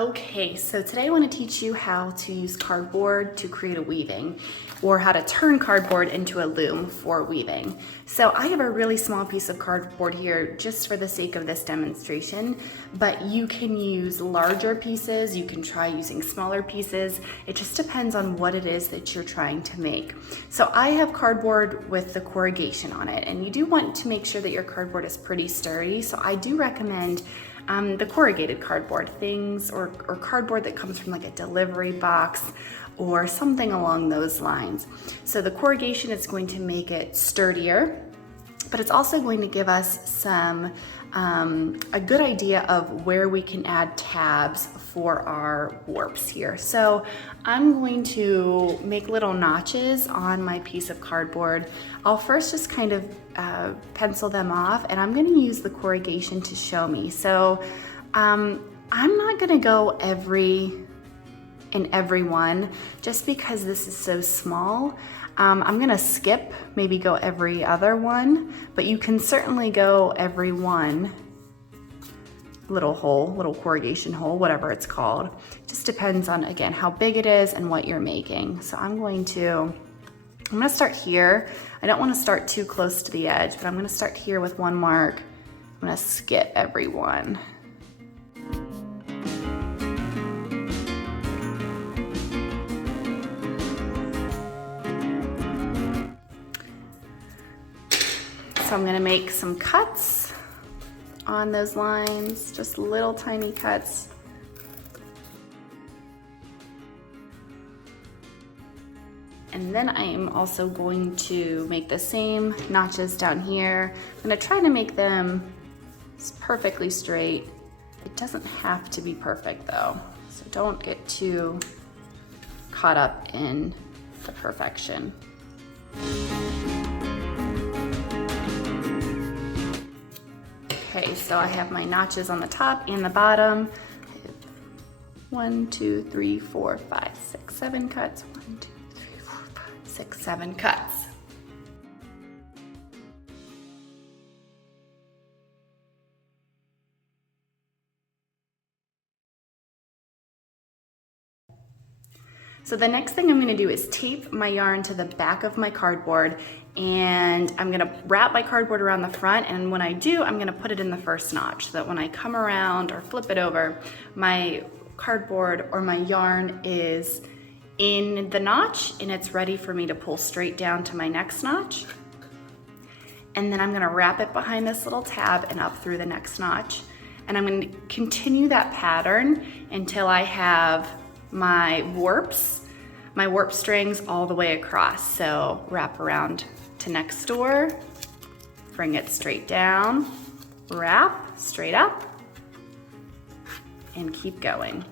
Okay, so today I want to teach you how to use cardboard to create a weaving, or how to turn cardboard into a loom for weaving. So I have a really small piece of cardboard here just for the sake of this demonstration, but you can use larger pieces, you can try using smaller pieces. It just depends on what it is that you're trying to make. So I have cardboard with the corrugation on it, and you do want to make sure that your cardboard is pretty sturdy, so I do recommend the corrugated cardboard, things or cardboard that comes from like a delivery box or something along those lines. So the corrugation is going to make it sturdier, but it's also going to give us some a good idea of where we can add tabs for our warps here. So I'm going to make little notches on my piece of cardboard. I'll first just kind of pencil them off, and I'm going to use the corrugation to show me. So I'm not going to go in every one just because this is so small. I'm gonna skip, maybe go every other one, but you can certainly go every one. Little hole, little corrugation hole, whatever it's called. Just depends on, again, how big it is and what you're making. So I'm gonna start here. I don't wanna start too close to the edge, but I'm gonna start here with one mark. I'm gonna skip every one. So I'm gonna make some cuts on those lines, just little tiny cuts. And then I am also going to make the same notches down here. I'm gonna try to make them perfectly straight. It doesn't have to be perfect though, so don't get too caught up in the perfection. Okay, so I have my notches on the top and the bottom. 1, 2, 3, 4, 5, 6, 7 cuts. 1, 2, 3, 4, 5, 6, 7 cuts. So the next thing I'm gonna do is tape my yarn to the back of my cardboard, and I'm gonna wrap my cardboard around the front, and when I do, I'm gonna put it in the first notch so that when I come around or flip it over, my cardboard or my yarn is in the notch and it's ready for me to pull straight down to my next notch. And then I'm gonna wrap it behind this little tab and up through the next notch. And I'm gonna continue that pattern until I have my warp strings all the way across. So wrap around to next door, bring it straight down, wrap straight up, and keep going.